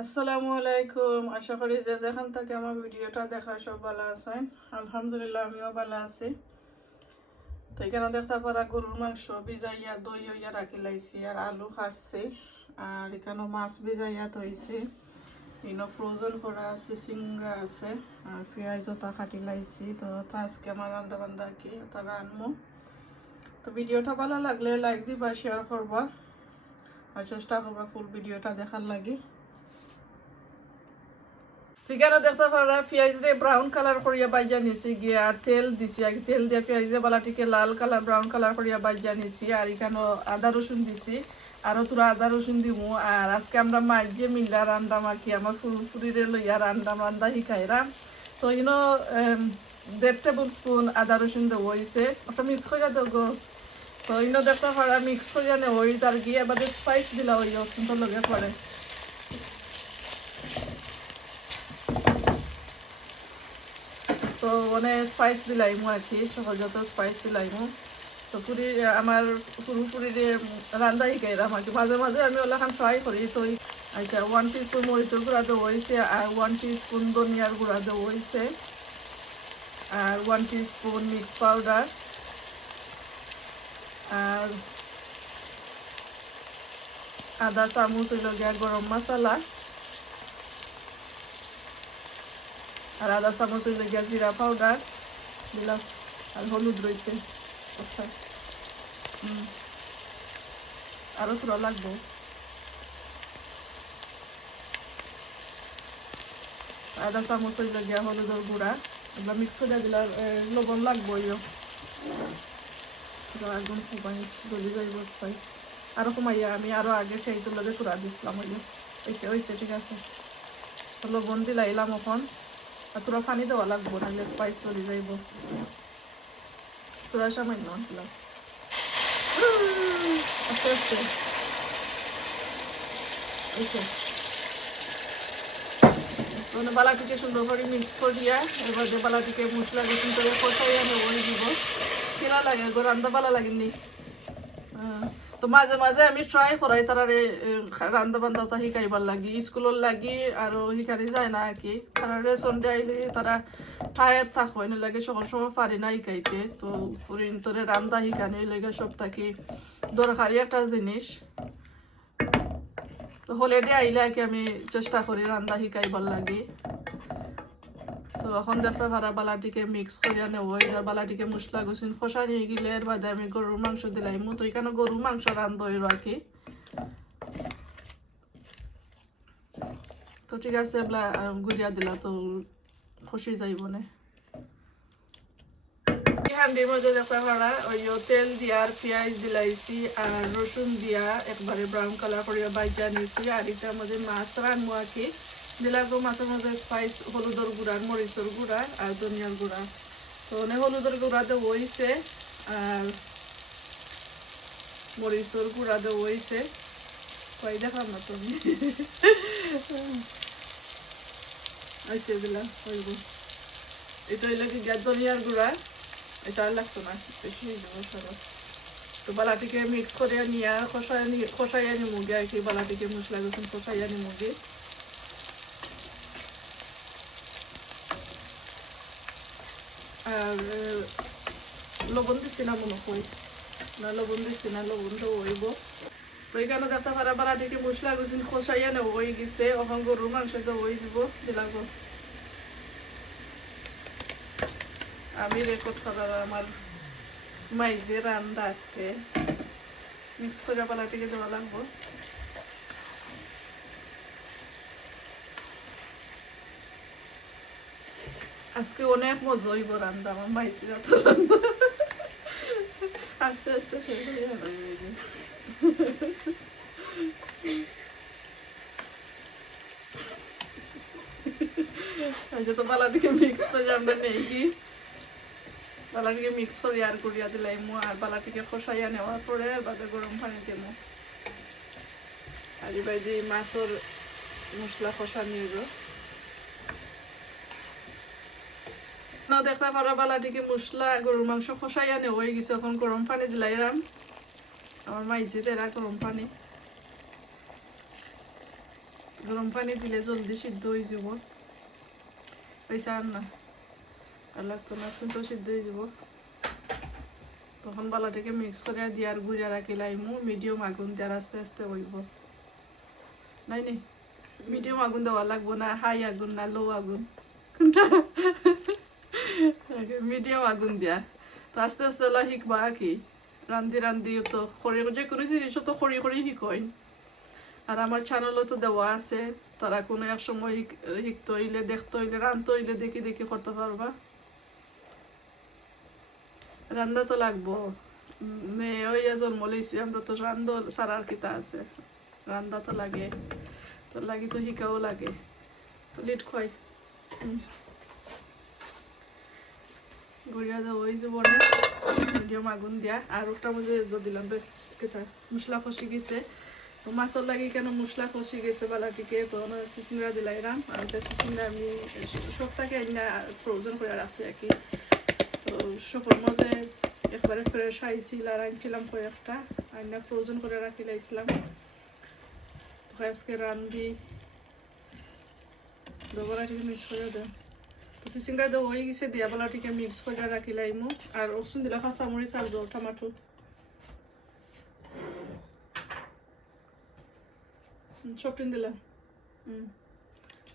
আসসালামু আলাইকুম। আশা করি যে যেখান থেকে আমার ভিডিওটা দেখা সব ভালো আছেন। আলহামদুলিল্লাহ, আমিও ভালো আছি। তো এখানে দেখতে পারা গরুর মাংস ভিজাইয়া দই হইয়া রাখি লাইছি, আর আলু কাটছে আর এখানে মাছ ভিজাইয়া থইছে। ইনো ফ্রোজেন করা আছে, সিংড়া আছে, আর পেঁয়াজ ওটা কাটি লাইছি। তো আজকে আমার রান্না বান্ধা কি তারা আনমো তো ভিডিওটা ভালো লাগলে লাইক দিবা শেয়ার করবা, আর চেষ্টা করবা ফুল ভিডিওটা দেখার লাগে। ঠিকানা দেখতে পারা পেঁয়াজ রে ব্রাউন কালার করিয়া বাইজা নিছি, গিয়া আর তেল দিছি, আগে তেল দিয়ে পেঁয়াজ রে বালাটিকে লাল কালার ব্রাউন কালার করিয়া বাইজা নিছি, আর এখানে আদা রসুন দিছি, আরও তোরা আদা রসুন দিমু, আর আজকে আমরা মাছ যে মিলা রান্দা মাখি, আমার ফুল ফুরিরে লইয়া রান্দা রান্দা শিখাইরাম। তো ইনো দেড় টেবিল স্পুন আদা রসুন দেবো হয়েছে ওটা মিক্স করে দেবো তো ইনো দেখতে পারা মিক্স করিয়া নে ওই তার গিয়ে এবার স্পাইস দিলা ওই কিন্তু লগে পড়ে। তো মানে স্পাইস দিলাইমু আর কি সহজত স্পাইস দিলাইমু তো পুরি, আমার পুরো পুরিরে রান্দা শিকাইলাম আর মাঝে মাঝে আমি ওলাখান ফ্রাই করি। তো আচ্ছা ওয়ান টিস্পুন মরিচের গুঁড়া দেওয়া হয়েছে আর ওয়ান টিস্পুন ধনিয়ার গুঁড়া দেওয়া হয়েছে আর ওয়ান টিস্পুন মিক্স পাউডার আর আদা চামচ হইল গিয়া গরম মশলা। আর আদা চামচ হইল গিয়া জিরা পাউডার দিলাম আর হলুদ রয়েছে আচ্ছা হুম আরও থোড়া লাগবো। আদা চামচ হইল গিয়া হলুদের গুঁড়া এগুলো মিক্স করে দিলে লবণ লাগবো ইয়ো একদম খুবাই গলি যাইব স্পাইস আরও কমাইয়া আমি আরও আগে সেই তুললে তুরা দিছিলাম ওই হয়েছে হয়েছে ঠিক আছে। লবণ দিলাইলাম এখন তোরা পানি দেওয়া লাগবো, নাহলে স্পাইস চলে যাইব। তোরা সামান্য হয়েছে মানে বালাটিকে সুন্দর করে মিক্স করিয়া, এবার যে বালাটিকে মশলা গেছিন করে কষাইয়া নেব দিব কিলা লাগে রান্দা ভালো লাগেনি তো মাঝে মাঝে আমি ট্রাই করাই, তারা রান্দা বান্দা তা শিকাইবার লাগি, স্কুলের লাগি, আর শিকারি যায় না কি। তারা সন্ধ্যে আইলে তারা টায়ার থাক হয় না লাগে সকল সময় পারি না শিকাইতে তো তোরে রান্দা শিকানি লাগে সব থাকি। দরকারি একটা জিনিস। তো হলিডে আইলে কি আমি চেষ্টা করি রান্দা শিকাইবার লাগে। তো এখন দেখতে পারা বালাটিকে মিক্স করিয়া নেব এবার বালাটিকে মশলা গুছিন খসা নিয়ে গেলে এর বাদে আমি গরুর মাংস দিলাই। মতো এখানে গরুর মাংস রান্ধ আর কি তো ঠিক আছে গুড়িয়া দিলা তো খুশি যাইব না। হান্ডির মধ্যে দেখতে পারা ওই তেল দিয়া আর পেঁয়াজ দিলাইছি আর রসুন দিয়া, একবারে ব্রাউন কালার করিয়া বাইজা নিয়েছি আর এটার মধ্যে মাছ আর কি দিলাগো মাছের মধ্যে স্পাইস হলুদের গুঁড়া গুঁড়া আর ধনিয়ার গুঁড়া। তো অনেক হলুদের গুঁড়া হয়েছে আর গুঁড়া হয়েছে দেখাম না তুমি? দিলাম এটা হইলে কি ধনিয়ার গুঁড়া? এটা লাগতো না তো বালাটিকে মিক্স করে নিয়ে খসাই খসাইয়া নিমুগে আর কি, বালাটিকে মশলা গেছেন খসাইয়া নিমুগে লবণ দিছি না মনে কই না লবণ দিছি না, লবণ তো হইব। তো এখানে দেখতে পারা বারা দিকে মশলা গুছিন খসাইয়া নেব, হয়ে গেছে। ওখান গরুর মাংস তো হয়ে যাব, দিলাম। আমি রেকর্ড করার আমার মাইজে রান্না আজকে। মিক্স করে বালাটিকে দেওয়া লাগবো। আজকে অনেক মজা হইব রান্না, আমার মাইতিরা আস্তে আস্তে শেষ হয়ে আচ্ছা তো নেই কি? করিয়া মো, আর নেওয়ার পরে বাদে গরম পানি আর মশলা খসা নিয়ে না দেখতে পারা বালাটিকে মশলা, গরুর মাংস খসাইয়া নেওয়া হয়ে গেছে এখন গরম পানি দিলাইরাম আমার মাইজি তেরা গরম পানি। গরম পানি দিলে জলদি সিদ্ধ হয়ে যাব। পয়সা আর না। আর লাগতো না তো সিদ্ধ হয়ে যাব। তখন বালাটাকে মিক্স করে দিয়ে আর গুঁড়া রাখি লাইমু মিডিয়াম আগুন দেওয়ার আস্তে আস্তে হইব। নাই নি? মিডিয়াম আগুন দেওয়া লাগবো না হাই আগুন না লো আগুন। কোনটা মিডিয়াম আগুন দিয়া। তো আস্তে আস্তে ওলা শিকবা কি রান্ধি রান্ধি তো খড়ি, যে কোনো জিনিসও তো খড়ি খড়ি শিকই আর আমার চ্যানেলও তো দেওয়া আছে, তারা কোনো এক সময় শিখ- শিখতে হইলে, দেখতে হইলে, রান্ধতে হইলে, দেখি দেখি করতে পারবা। রান্দা তো লাগবো। মেয়ে হইয়া জন্ম লইছি, আমরা তো রান্ধ সারার কিতা আছে। রান্দা তো লাগে তো লাগি তো শিকাও লাগে। লিট খুয়াই। গড়িয়া যাও ওই যে বনে মিডিয়াম আগুন দিয়া। আর ওটা মধ্যে দিলাম মশলা খসি গেছে। তো লাগি কেন মশলা খসি গেছে বালাটিকে তো সিসিংরা দিলাই রাম আর সিসিংরা আমি সবটাকে আইনা ফ্রোজন করে রাখছি আর কি তো সফর মাঝে একবারে ফ্রেশ আইছিল আর আনছিলাম কয়েকটা আইনা ফ্রোজন করে রাখি লাইছিলাম তো আজকে রান্ধি ডবরাটিকে মিক্স করে দেয় তো সিসিংরা তো হয়ে গেছে দিয়া বালাটিকে মিক্স করে রাখি লাইমু আর ওসুন দিলা কাঁচা মরিচ আর দো টমাটো সবটিন দিলাম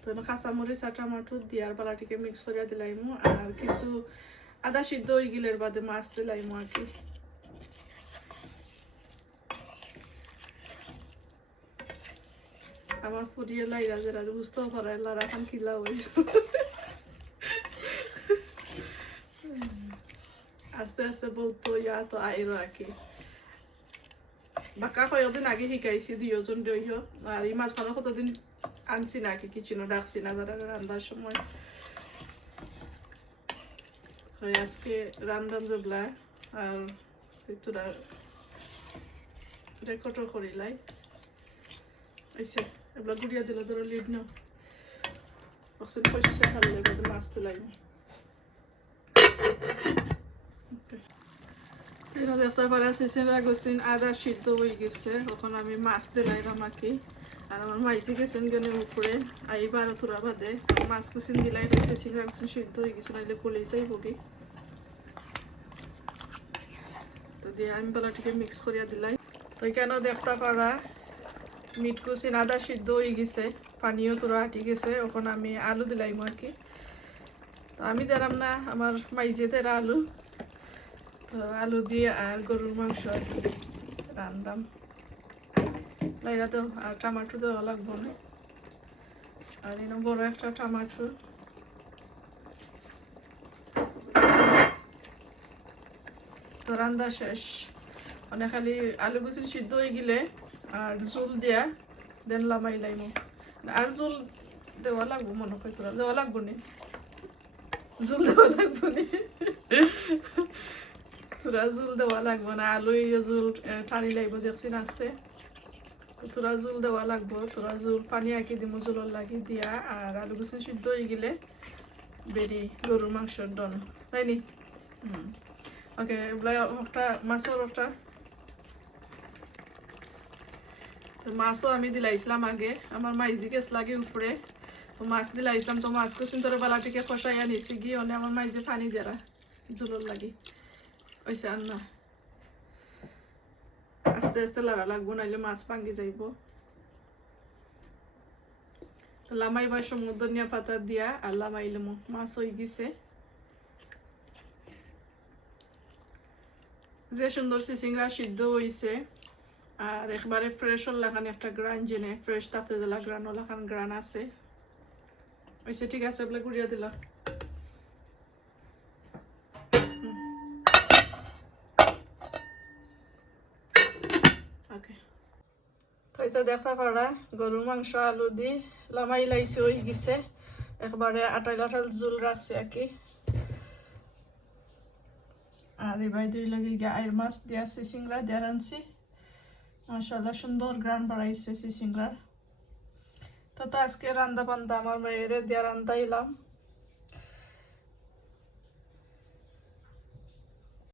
তো কাঁচা মরিচ আর টমাটো দিয়ার বালাটিকে মিক্স করে দিলাইমু আর কিছু আদা সিদ্ধ হয়ে গিলের বাদে মাছ দিলাইমু আর কি আমার ফুরিয়ে লাইরা যারা বুঝতেও পারে লারা খান কিলা হই আস্তে আস্তে বহুত ইয়া তো আইরো আর কি বাক্কা কয়দিন আগে শিকাইছি দুইজন দইহ আর এই মাছখানো কতদিন আনছি না কি কিচেনও ডাকছি না যারা রান্নার সময় তো আজকে রান্ধাম যেগুলা আর একটুটা রেকর্ডও করিলাই আইসে এগুলা গুড়িয়া দিলে ধরো লিড নাও পয়সা খালে মাছ দিলাই এরা দেখতে পারে সিসিরা গেছেন আদা সিদ্ধ হয়ে গেছে। আমি মাছ দিলাই আর আমার গেছেন গেলে উপরে? আই বারো তোরা বাদে মাছ দিলাই সিদ্ধ হয়ে গেছে তো দিয়ে আমি বেলাটিকে মিক্স করিয়া দিলাই। তো কেন পারা, মিট কুচিন আদা সিদ্ধ হয়ে গেছে পানিও তোরা আটি গেছে, ওখানে আমি আলু দিলাইম আর কি। তো আমি দিলাম না, আমার মাইজে দেরা আলু। তো আলু দিয়ে আর গরুর মাংস রান্নাম লাইরা তো আর টমাটো দেওয়া লাগবো না। আর এরকম বড় একটা টমাটো। তো রান্না শেষ। মানে খালি আলু গুছি সিদ্ধ হয়ে গেলে আর জোল দিয়া দেন লামাই লাইমু। আর জোল দেওয়া লাগবো মনে হয় তোরা। দেওয়া লাগবো নি? জোল দেওয়া লাগবো নি? তোরা জোল দেওয়া লাগবো না, আলু জোল টানি লাগবো যেকচিন আছে। তোরা জোল দেওয়া লাগবো তোরা জোল পানি আঁকি দিমু জোলর লাগি দিয়া, আর আলু গুছি সিদ্ধ হয়ে গেলে বেরি গরুর মাংসর ডন তাই নি? ওকে একটা মাছের একটা মাছও আমি দিলাইছিলাম আগে, আমার মাইজি গেছ লাগে উপরে। তো মাছ দিলাইছিলাম, তো মাছ কুচিন তোর বালাটিকে খসাইয়া নিছি, গিয়ে অনে আমার মাইজে পানি দেরা জোলর লাগি। ওইসে আর না আস্তে আস্তে লড়া লাগবো নাইলে মাছ ভাঙ্গি যাইব তো লামাইবার সময় ধনিয়া পাতা দিয়া আর লামাইলাম মাছ হয়ে গেছে যে সুন্দর সিসিংরা সিদ্ধ হইছে আর একবারে ফ্রেশ লাগান একটা গ্রান জেনে ফ্রেশ তাতে দিলা গ্রান লাগান গ্রান আছে হইছে ঠিক আছে বলে গুড়িয়া দিলা ওকে তো দেখতে পারা গরুর মাংস আলু দি লামাই লাইছে ওই গেছে একবারে আটাইল আটাইল জোল রাখছে আর কি আর এবার দুই লাগে গিয়ে আইর মাছ দিয়া সিসিংরা দিয়া রানছি মাসাল্লাহ সুন্দর গ্রান বাড়াইছে সিসিংরার তো আজকে রান্দা বান্দা আমার মেয়েরে দিয়া রান্দাইলাম